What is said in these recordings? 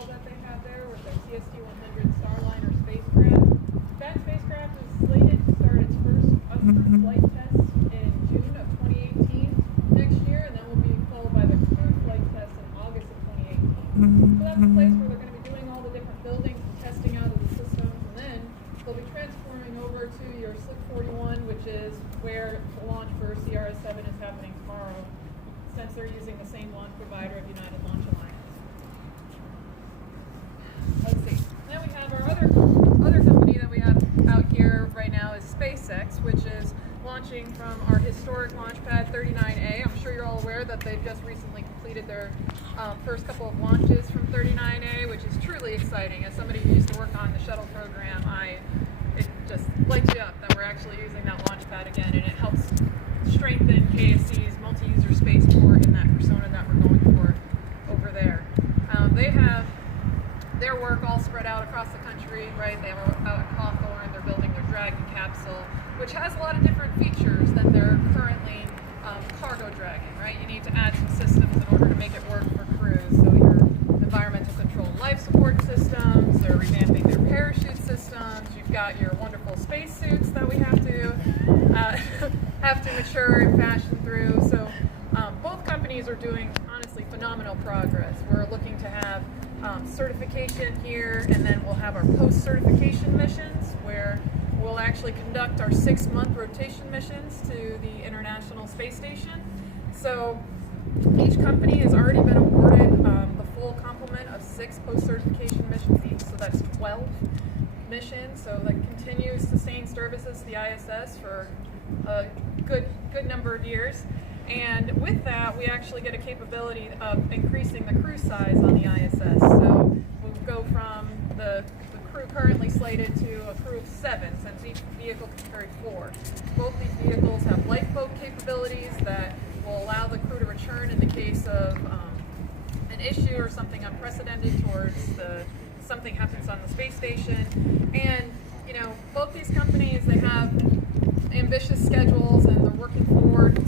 shuttle that they have there with their CST-100 Starliner spacecraft. That spacecraft is slated to start its first uncrewed flight test in June of 2018 next year, and then will be followed by the crewed flight test in August of 2018. So that's the place where they're going to be doing all the different buildings and testing out of the systems, and then they'll be transforming over to your Slip 41, which is where the launch for CRS-7 is happening tomorrow, since they're using the same launch provider of United Launch Alliance. Let's see. Then we have our other company that we have out here right now is SpaceX, which is launching from our historic launch pad 39A. I'm sure you're all aware that they've just recently completed their first couple of launches from 39A, which is truly exciting. As somebody who used to work on the shuttle program, it just lights you up that we're actually using that launch pad again, and it helps strengthen KSC's multi-user spaceport and that persona that we're going for over there. They have their work all spread out across the country, right? They have out at Hawthorne, they're building their Dragon capsule, which has a lot of different features than their currently cargo Dragon, right? You need to add some systems in order to make it work for crews. So your environmental control life support systems, they're revamping their parachute systems, you've got your wonderful spacesuits that we have to mature and fashion through. So both companies are doing, honestly, phenomenal progress. We're looking to have certification here, and then we'll have our post-certification missions where we'll actually conduct our 6-month rotation missions to the International Space Station. So each company has already been awarded the full complement of 6 post-certification missions each, so that's 12 missions. So that continues sustained services to the ISS for a good number of years. And with that, we actually get a capability of increasing the crew size on the ISS. So we'll go from the crew currently slated to a crew of 7, since each vehicle can carry 4. Both these vehicles have lifeboat capabilities that will allow the crew to return in the case of an issue or something unprecedented towards something happens on the space station. And both these companies, they have ambitious schedules and they're working forward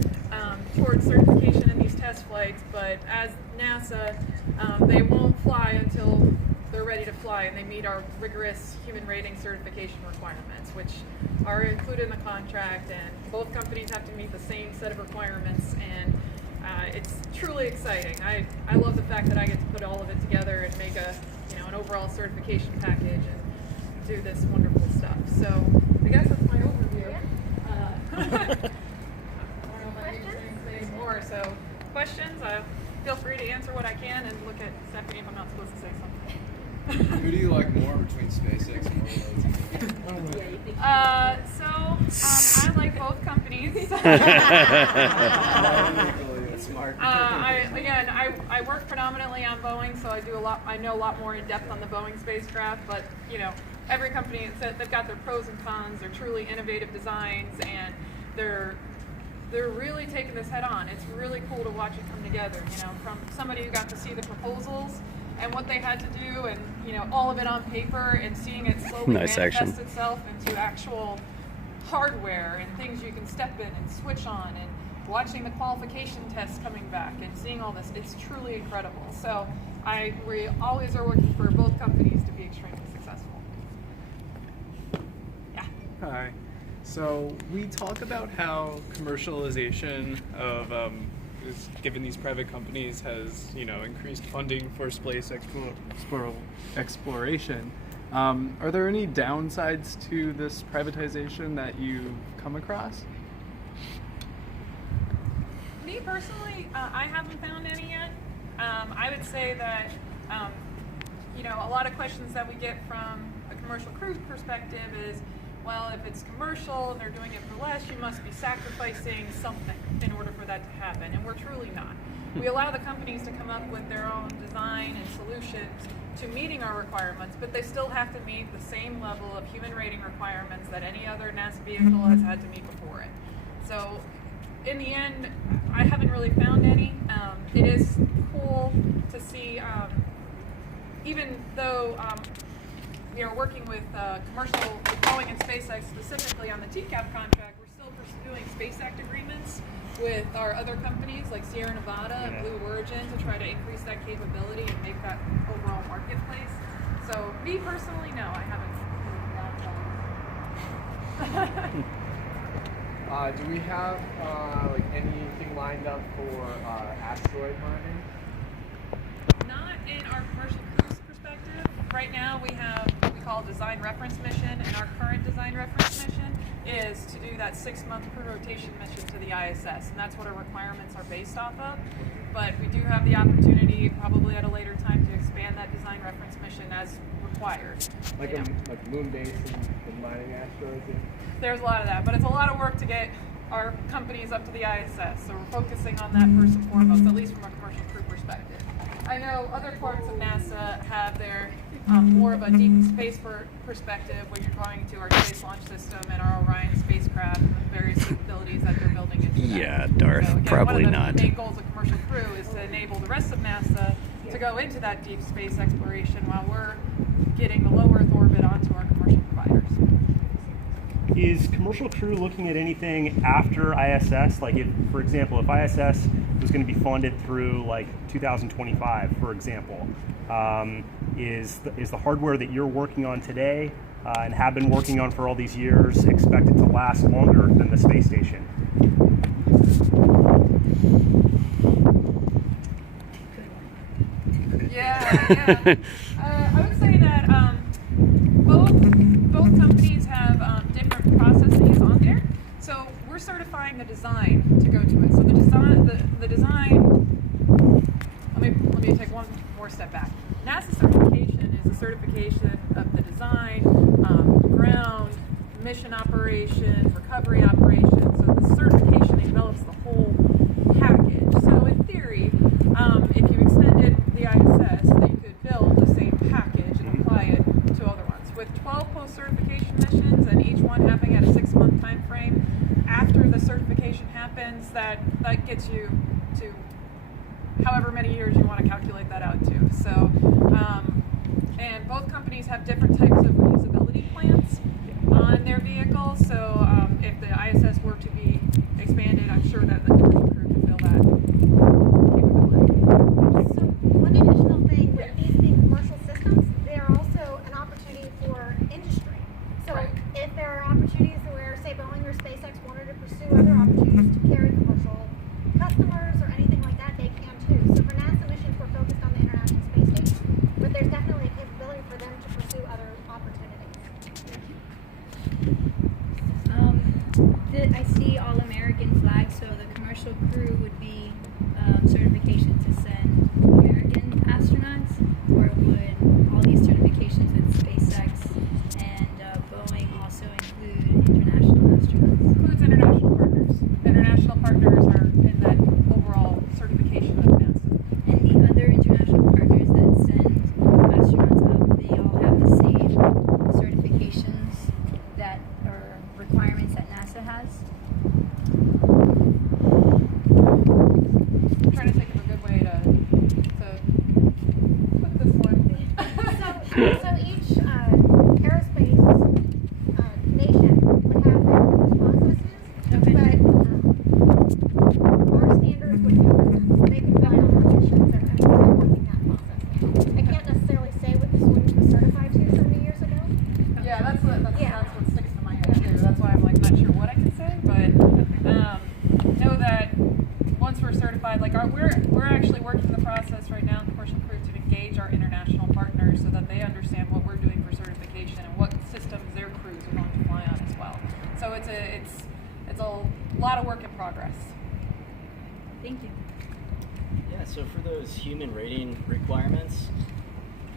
towards certification in these test flights, but as NASA, they won't fly until they're ready to fly and they meet our rigorous human rating certification requirements, which are included in the contract, and both companies have to meet the same set of requirements, and it's truly exciting. I love the fact that I get to put all of it together and make an overall certification package and do this wonderful stuff. So I guess that's my overview. So questions, feel free to answer what I can, and look at Stephanie if I'm not supposed to say something. Who do you like more between SpaceX and OA-7? I like both companies. Smart. I work predominantly on Boeing, so I know a lot more in depth on the Boeing spacecraft, but every company, they've got their pros and cons. They're truly innovative designs, and they're really taking this head on. It's really cool to watch it come together, from somebody who got to see the proposals and what they had to do, and all of it on paper, and seeing it slowly manifest itself into actual hardware and things you can step in and switch on, and watching the qualification tests coming back and seeing all this. It's truly incredible. So we always are working for both companies to be extremely successful. Yeah. Hi. So we talk about how commercialization of given these private companies has increased funding for space exploration. Are there any downsides to this privatization that you've come across? Me personally, I haven't found any yet. I would say that a lot of questions that we get from a commercial crew perspective is, well, if it's commercial and they're doing it for less, you must be sacrificing something in order for that to happen, and we're truly not. We allow the companies to come up with their own design and solutions to meeting our requirements, but they still have to meet the same level of human rating requirements that any other NASA vehicle has had to meet before it. So in the end, I haven't really found any. It is cool to see, even though working with commercial, with Boeing and SpaceX specifically on the TCAP contract, we're still pursuing Space Act agreements with our other companies like Sierra Nevada and Blue Origin to try to increase that capability and make that overall marketplace. So me personally, no, I haven't. Do we have like anything lined up for asteroid mining? Not in our commercial cruise perspective. Right now we have what we call a design reference mission, and our current design reference mission is to do that 6-month pre-rotation mission to the ISS, and that's what our requirements are based off of. But we do have the opportunity, probably at a later time, to expand that design reference mission as required. Like like moon base and mining asteroids? Yeah? There's a lot of that, but it's a lot of work to get our companies up to the ISS, so we're focusing on that first and foremost, at least from a commercial crew perspective. I know other parts of NASA have their more of a deep space perspective when you're going to our Space Launch System and our Orion spacecraft and the various capabilities that they're building into that. Yeah, Darth, So, again, probably one of not. the main goals of commercial crew is to enable the rest of NASA to go into that deep space exploration while we're getting the low Earth orbit onto our commercial providers. Is commercial crew looking at anything after ISS? Like, if, for example, if ISS was going to be funded through like 2025, for example, is the hardware that you're working on today and have been working on for all these years expected to last longer than the space station? Yeah. I would say that both companies have different processes on there. So we're certifying the design to go to it. So the design. Let me take one more step back. NASA certification is a certification of the design, ground, mission operation, recovery operation. So the certification envelops the whole package. So in theory, if you extended the ISS, they could build the same package and apply it to other ones. With 12 post-certification missions and each one happening at a 6-month time frame, after the certification happens, that gets you to however many years you want to calculate that out to. So, and both companies have different types of reusability plans on their vehicles. So if the ISS were to be expanded, I'm sure that the commercial crew can fill that capability. So one additional thing, with these being commercial systems, they're also an opportunity for industry. So Right. if there are opportunities where, say, Boeing or SpaceX wanted to pursue other opportunities to carry commercial customers or anything like that, they can too. So for NASA missions, we're focused on the International Space Station, but there's definitely a capability for them to pursue other opportunities. I see all-American flag, so the commercial crew would be certification to send American astronauts, or would all these certifications with SpaceX and Boeing also include international astronauts? Includes international partners. International partners are in that overall certification of NASA. And the other international partners that send astronauts up, they all have the same certifications that are requirements that NASA has? I'm trying to think of a good way to put this one. So each aerospace nation would have their own processes, Okay. but our standards would cover them. So they could fly on our missions. They're working that process now. I can't necessarily say what the students were certified to so many years ago. Yeah, that's what sticks to my head too. That's why I'm like not sure what I can say, but know that once we're certified, like we're actually working the process right now in commercial crew to engage our international partners so that they understand what we're doing for certification and what systems their crews are going to fly on as well. So it's a lot of work in progress. Thank you. Yeah, so for those human rating requirements,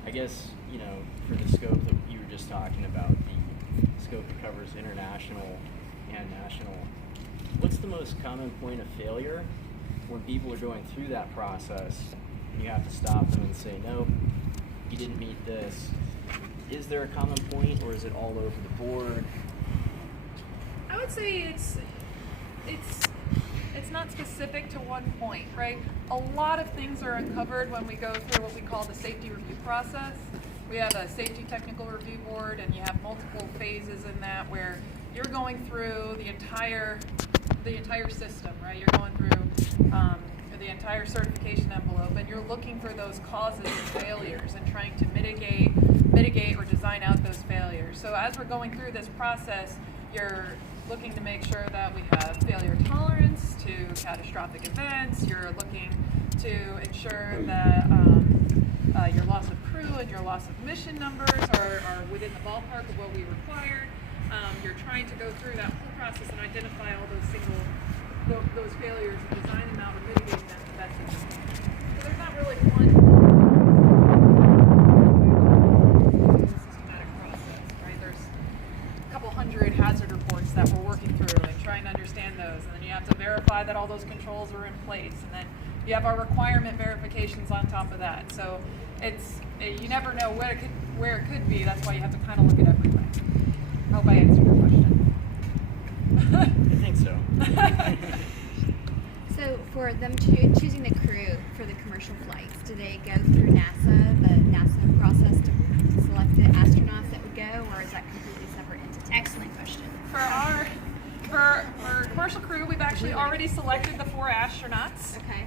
I guess, you know, for the scope that you were just talking about, the scope that covers international and national, what's the most common point of failure when people are going through that process and you have to stop them and say, nope, you didn't meet this? Is there a common point, or is it all over the board? I would say it's not specific to one point, right? A lot of things are uncovered when we go through what we call the safety review process. We have a safety technical review board, and you have multiple phases in that where you're going through the entire the entire system, right? You're going through the entire certification envelope, and you're looking for those causes of failures and trying to mitigate or design out those failures. So as we're going through this process, you're looking to make sure that we have failure tolerance to catastrophic events. You're looking to ensure that your loss of crew and your loss of mission numbers are within the ballpark of what we required. You're trying to go through that whole process and identify all those failures and design them out or mitigate them the best as you can. So there's not really one systematic process, right? There's a couple hundred hazard reports that we're working through and trying to understand those, and then you have to verify that all those controls are in place, and then you have our requirement verifications on top of that. So you never know where it could be. That's why you have to kind of look at everything. I hope I answered your question. I think so. So for them choosing the crew for the commercial flights, do they go through the NASA process to select the astronauts that would go, or is that completely separate entity? Excellent question. For our commercial crew, we've actually already selected the 4 astronauts. Okay.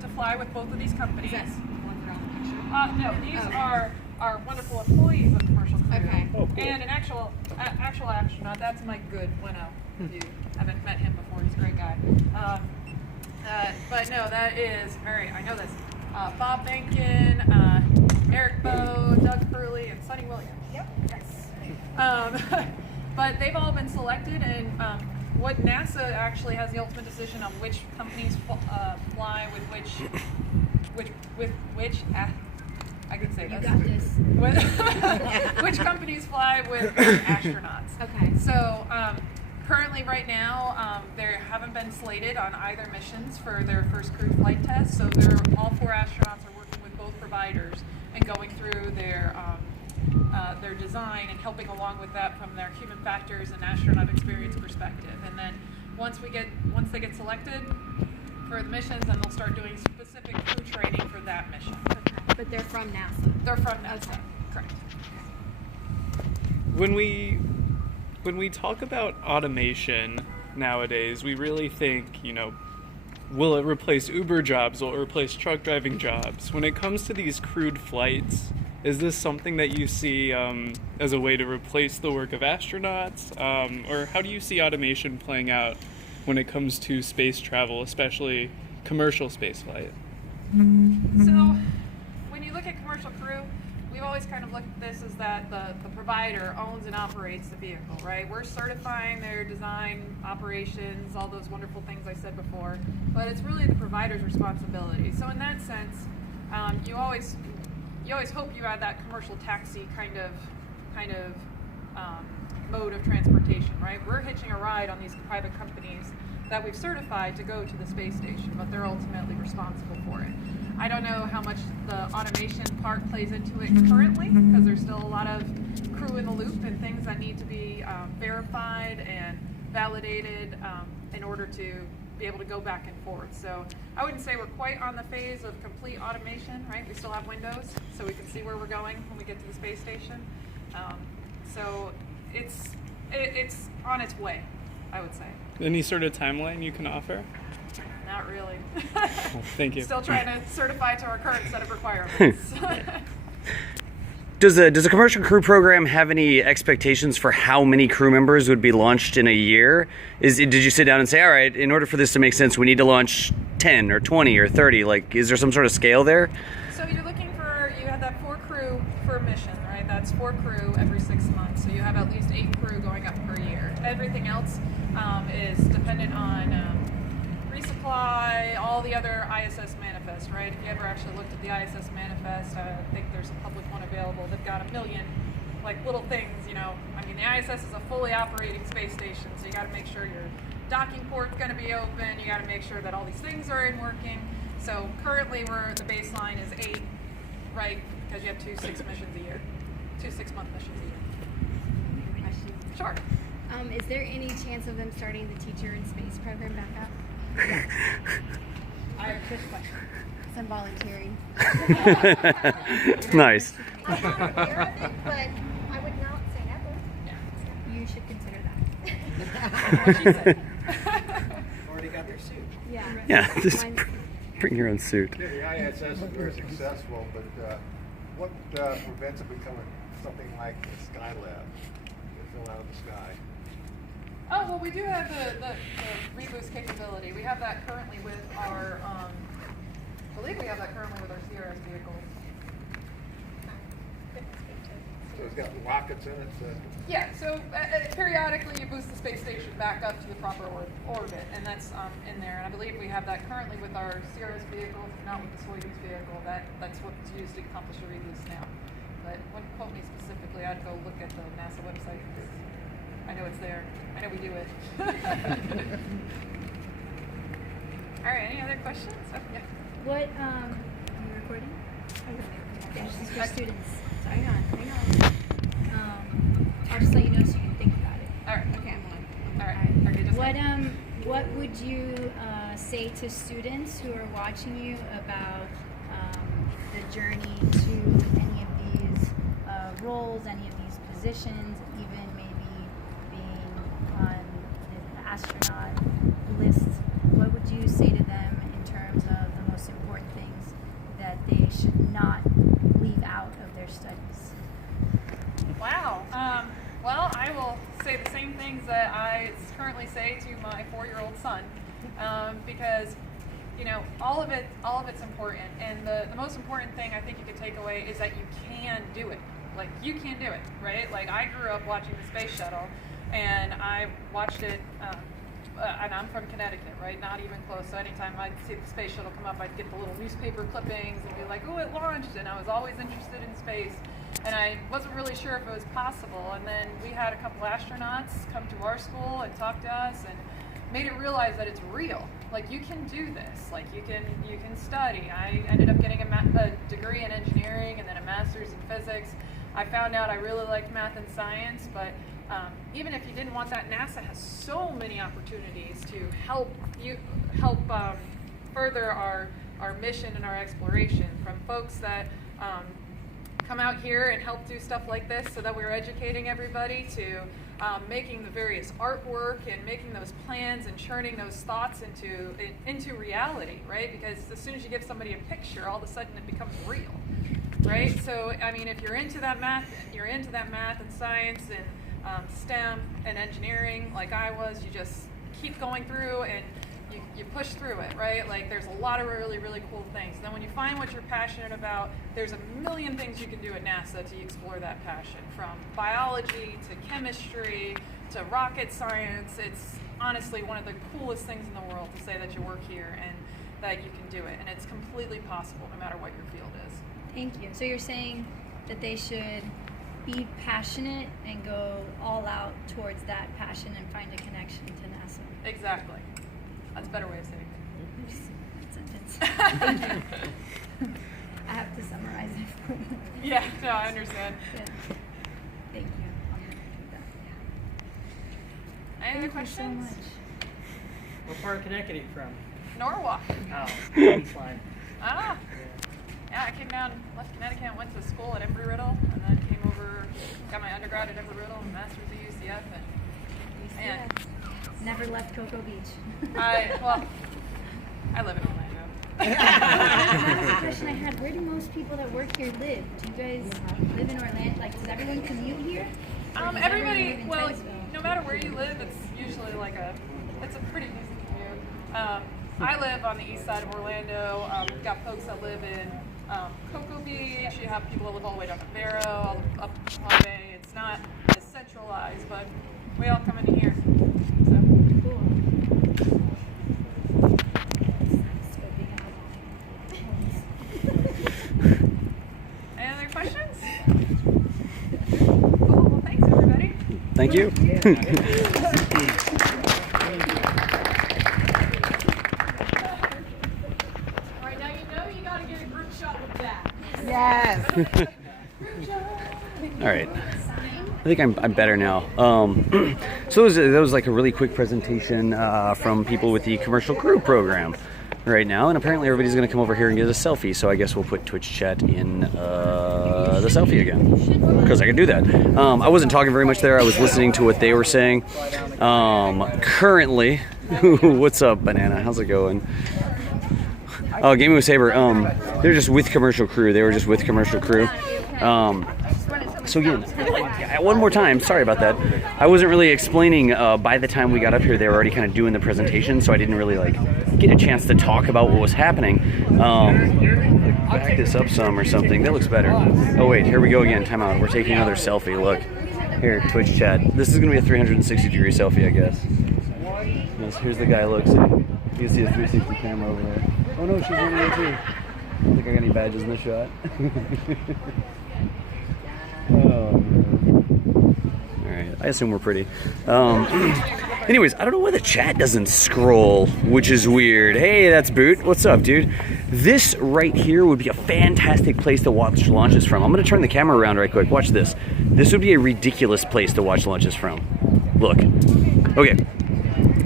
To fly with both of these companies. Is that one for all the picture? No, these are our wonderful employees of commercial crew. Okay. Oh, cool. And an actual astronaut, that's Mike Good, Winnow. If you haven't met him before, he's a great guy. But no, that is I know this. Bob Benkin, Eric Bowe, Doug Hurley, and Sonny Williams. Yep. Yes. But they've all been selected, and what NASA actually has the ultimate decision on which companies fly with which I could say You this. got this. Which companies fly with astronauts. Okay. So currently right now, they haven't been slated on either missions for their first crew flight test. So all 4 astronauts are working with both providers and going through their design and helping along with that from their human factors and astronaut experience perspective. And then once they get selected for the missions, then they'll start doing specific crew training for that mission. Okay. But they're from NASA. They're from NASA. Okay. Correct. When we talk about automation nowadays, we really think, will it replace Uber jobs? Will it replace truck driving jobs? When it comes to these crewed flights, is this something that you see as a way to replace the work of astronauts? Or how do you see automation playing out when it comes to space travel, especially commercial spaceflight? So when you look at commercial crew, we've always kind of looked at this as that the provider owns and operates the vehicle, right? We're certifying their design, operations, all those wonderful things I said before, but it's really the provider's responsibility. So in that sense, you always hope you have that commercial taxi kind of mode of transportation, right? We're hitching a ride on these private companies that we've certified to go to the space station, but they're ultimately responsible for it. I don't know how much the automation part plays into it currently, because there's still a lot of crew in the loop and things that need to be verified and validated in order to be able to go back and forth. So I wouldn't say we're quite on the phase of complete automation, right? We still have windows, so we can see where we're going when we get to the space station. So it's on its way, I would say. Any sort of timeline you can offer? Not really. Thank you. Still trying to certify to our current set of requirements. Does a commercial crew program have any expectations for how many crew members would be launched in a year? Did you sit down and say, all right, in order for this to make sense, we need to launch 10 or 20 or 30? Like, is there some sort of scale there? So you have that 4 crew per mission, right? That's 4 crew every 6 months. So you have at least 8 crew going up per year. Everything else is dependent on resupply, all the other ISS manifests, right? If you ever actually looked at the ISS manifest, I think there's a public one available. They've got a million little things, I mean, the ISS is a fully operating space station, so you got to make sure your docking port's going to be open. You got to make sure that all these things are in working. So currently the baseline is 8, right? Because you have 2 6-month missions a year. Question. Sure. Is there any chance of them starting the Teacher in Space program back up? I have this question. I'm volunteering. Nice. I'm not aware of it, but I would not say never. You should consider that. What she said. Already got their suit. Yeah. Yeah, just bring your own suit. Yeah, the ISS is very successful, but what prevents it becoming something like the Skylab that fell out of the sky? Oh, well, we do have the reboost capability. We have that currently with our, I believe we have that currently with our CRS vehicles. So it's got rockets in it. Yeah, so periodically you boost the space station back up to the proper orbit, and that's in there. And I believe we have that currently with our CRS vehicles, not with the Soyuz vehicle. That's what's used to accomplish the reboost now. But wouldn't quote me specifically. I'd go look at the NASA website because I know it's there. I know we do it. All right, any other questions? Oh, yeah. What, are you recording? Okay, this is for students. So hang on. I'll just let you know so you can think about it. All right. Okay, I'm on. All right. Okay, just What would you say to students who are watching you about the journey to any of these roles, any of these positions, even maybe being on the astronaut list? What would you say to them in terms of the most important things that they should not leave out of their studies? Wow. Well, I will say the same things that I currently say to my 4-year-old son, because all of it's important, and the most important thing I think you can take away is that you can do it. Like, you can do it, right? Like, I grew up watching the space shuttle, and I watched it. And I'm from Connecticut, right? Not even close. So anytime I'd see the space shuttle come up, I'd get the little newspaper clippings and be like, "Oh, it launched!" And I was always interested in space, and I wasn't really sure if it was possible. And then we had a couple astronauts come to our school and talk to us, and made it realize that it's real. Like, you can do this. Like, you can study. I ended up getting a degree in engineering and then a master's in physics. I found out I really liked math and science, but even if you didn't want that, NASA has so many opportunities to help further our mission and our exploration, from folks that come out here and help do stuff like this so that we're educating everybody, to making the various artwork and making those plans and churning those thoughts into reality, right? Because as soon as you give somebody a picture, all of a sudden it becomes real, right? So, I mean, if you're into that math and science and STEM and engineering like I was, you just keep going through and you push through it, right? Like, there's a lot of really, really cool things. Then when you find what you're passionate about, there's a million things you can do at NASA to explore that passion, from biology to chemistry to rocket science. It's honestly one of the coolest things in the world to say that you work here and that you can do it. And it's completely possible no matter what your field is. Thank you. So you're saying that they should be passionate and go all out towards that passion and find a connection to NASA. Exactly. That's a better way of saying it. Sentence. Thank you. I have to summarize it for you. Yeah, no, I understand. Good. Thank you. I'm going to do that. Any other Thank questions? you so much. What part of Connecticut are you from? Norwalk. Oh, Queensland. Ah. Yeah, I came down, left Connecticut, went to school at Embry-Riddle, and then came over, got my undergrad at Embry-Riddle and master's at UCF, and Never left Cocoa Beach. I live in Orlando. Another question I had: where do most people that work here live? Do you guys live in Orlando? Like, does everyone commute here? Or does everyone live Everybody, in well, Titusville? no matter where you live, it's usually it's a pretty decent commute. I live on the east side of Orlando. We've got folks that live in Cocoa Beach. You have people that live all the way down to Vero, up Palm Bay. It's not as centralized, but we all come into here. So. Cool. Any other questions? Cool. Well, thanks, everybody. Thank you. All right, now you got to get a group shot with that. Yes. All right. I think I'm better now. So that was like a really quick presentation from people with the commercial crew program right now, and apparently everybody's going to come over here and get a selfie. So I guess we'll put Twitch chat in the selfie again because I can do that. I wasn't talking very much there. I was listening to what they were saying. Currently, what's up, Banana? How's it going? Oh, Gaming with Saber. They're just with commercial crew. They were just with commercial crew. So again, one more time, sorry about that. I wasn't really explaining by the time we got up here. They were already kind of doing the presentation, so I didn't really like get a chance to talk about what was happening. Back this up some or something. That looks better. Oh wait, here we go again. Time out. We're taking another selfie. Look here, Twitch chat. This is gonna be a 360-degree selfie, I guess. Yes, here's the guy. Looks. You can see a 360 camera over there. Oh no, she's running in too. I don't think I got any badges in the shot. Oh, alright, I assume we're pretty. Anyways, I don't know why the chat doesn't scroll, which is weird. Hey, that's Boot. What's up, dude? This right here would be a fantastic place to watch launches from. I'm going to turn the camera around right quick. Watch this. This would be a ridiculous place to watch launches from. Look. Okay.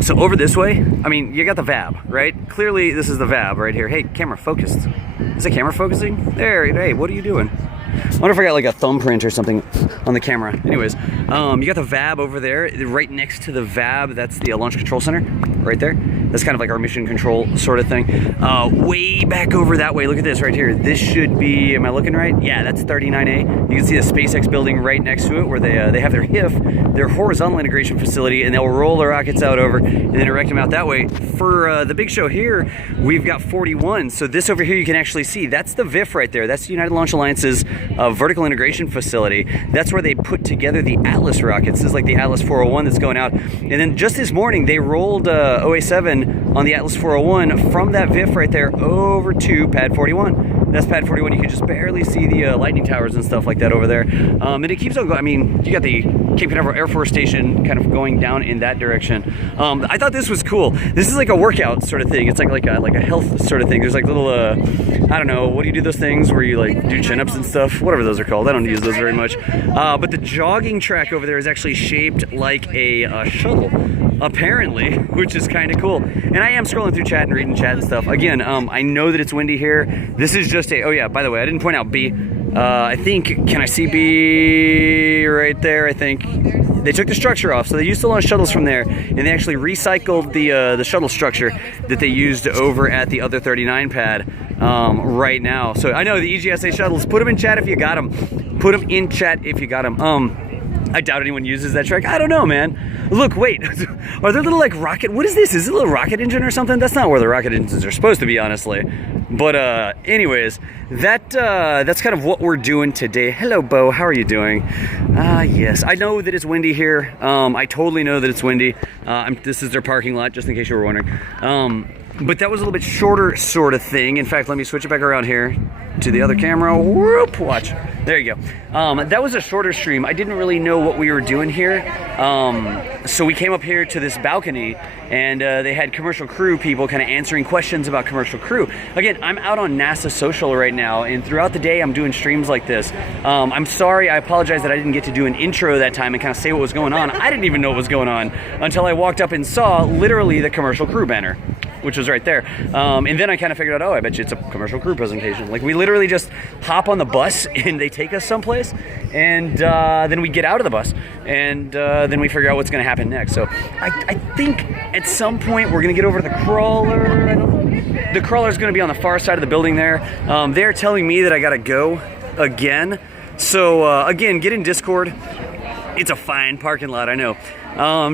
So over this way, I mean, you got the VAB, right? Clearly, this is the VAB right here. Hey, camera, focused. Is the camera focusing? There, hey, what are you doing? I wonder if I got like a thumbprint or something on the camera. Anyways, you got the VAB over there. Right next to the VAB, that's the Launch Control Center, right there. That's kind of like our mission control sort of thing. Way back over that way, look at this right here. This should be, am I looking right? Yeah, that's 39A. You can see the SpaceX building right next to it where they have their HIF, their horizontal integration facility, and they'll roll the rockets out over and then erect them out that way. For the big show here, we've got 41. So this over here you can actually see, that's the VIF right there. That's the United Launch Alliance's vertical integration facility. That's where they put together the Atlas rockets. This is like the Atlas 401 that's going out. And then just this morning, they rolled OA-7 on the Atlas 401 from that VIF right there over to Pad 41. That's Pad 41. You can just barely see the lightning towers and stuff like that over there. And it keeps on going. I mean, you got the Cape Canaveral Air Force Station kind of going down in that direction. I thought this was cool. This is like a workout sort of thing. It's like a health sort of thing. There's like little, I don't know, what do you do those things where you like do chin-ups and stuff? Whatever those are called. I don't use those very much. But the jogging track over there is actually shaped like a shuttle, apparently, which is kind of cool. And I am scrolling through chat and reading chat and stuff. Again, I know that it's windy here. This is just a, oh yeah, by the way, I didn't point out B. I think, can I see B right there? I think they took the structure off. So they used to launch shuttles from there, and they actually recycled the shuttle structure that they used over at the other 39 pad right now. So I know the EGSA shuttles, put them in chat if you got them. Put them in chat if you got them. I doubt anyone uses that track. I don't know, man. Look, wait. Are there little like rocket? What is this? Is it a little rocket engine or something? That's not where the rocket engines are supposed to be, honestly. But anyways, that's kind of what we're doing today. Hello, Bo. How are you doing? Yes, I know that it's windy here. I totally know that it's windy. This is their parking lot, just in case you were wondering. But that was a little bit shorter sort of thing. In fact, let me switch it back around here to the other camera. Whoop, watch. There you go. That was a shorter stream. I didn't really know what we were doing here. So we came up here to this balcony, and they had commercial crew people kind of answering questions about commercial crew. Again, I'm out on NASA Social right now, and throughout the day I'm doing streams like this. I'm sorry, I apologize that I didn't get to do an intro that time and kind of say what was going on. I didn't even know what was going on until I walked up and saw literally the commercial crew banner, which was right there. And then I kind of figured out, oh, I bet you it's a commercial crew presentation. Like, we literally just hop on the bus and they take us someplace, and then we get out of the bus, and then we figure out what's gonna happen next. So I think at some point we're gonna get over to the crawler. I don't know. The crawler's gonna be on the far side of the building there. They're telling me that I gotta go again. So again, get in Discord. It's a fine parking lot, I know.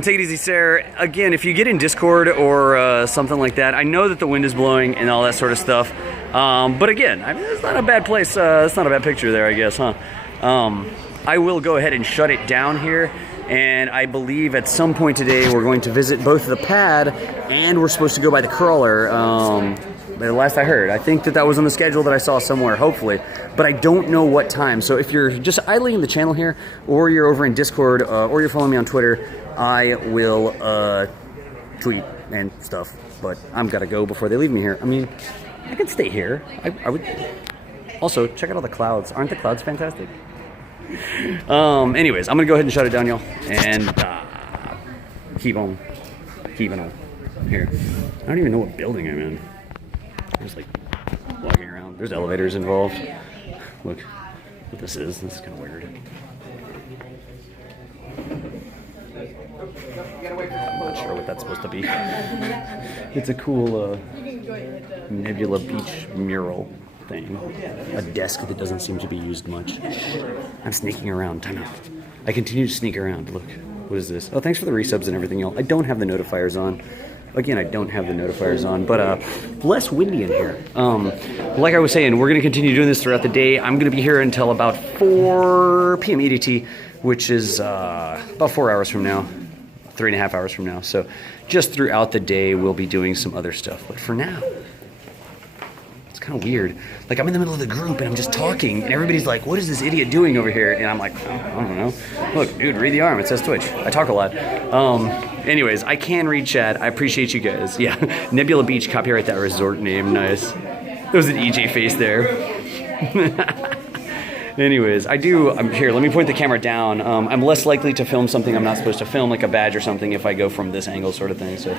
Take it easy, Sarah. Again, if you get in Discord or something like that, I know that the wind is blowing and all that sort of stuff. But again, I mean, it's not a bad place. It's not a bad picture there, I guess, huh? I will go ahead and shut it down here. And I believe at some point today we're going to visit both the pad and we're supposed to go by the crawler. The last I heard, I think that was on the schedule that I saw somewhere, hopefully, but I don't know what time. So if you're just idling the channel here, or you're over in Discord, or you're following me on Twitter, I will tweet and stuff. But I'm gotta go before they leave me here. I mean, I could stay here. I would. Also, check out all the clouds. Aren't the clouds fantastic? Anyways, I'm gonna go ahead and shut it down, y'all, and keep on keeping on. Here, I don't even know what building I'm in. I'm just like walking around. There's elevators involved. Look what this is. This is kind of weird. Not sure what that's supposed to be. It's a cool Nebula Beach mural thing. A desk that doesn't seem to be used much. I'm sneaking around. Time out. I continue to sneak around. Look, what is this? Oh, thanks for the resubs and everything else. I don't have the notifiers on. Again, I don't have the notifiers on, but less windy in here. Like I was saying, we're going to continue doing this throughout the day. I'm going to be here until about 4 p.m. EDT, which is about 4 hours from now, 3.5 hours from now. So just throughout the day, we'll be doing some other stuff. But for now, it's kind of weird. Like, I'm in the middle of the group, and I'm just talking, and everybody's like, what is this idiot doing over here? And I'm like, I don't know. Look, dude, read the arm. It says Twitch. I talk a lot. Anyways, I can read chat. I appreciate you guys. Yeah, Nebula Beach, copyright that resort name. Nice. There was an EJ face there. Anyways, I'm here. Let me point the camera down. I'm less likely to film something I'm not supposed to film, like a badge or something, if I go from this angle sort of thing. So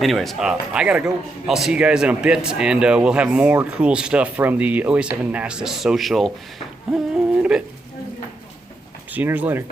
anyways, I gotta go. I'll see you guys in a bit, and we'll have more cool stuff from the OA-7 NASA social in a bit. See you nerds later.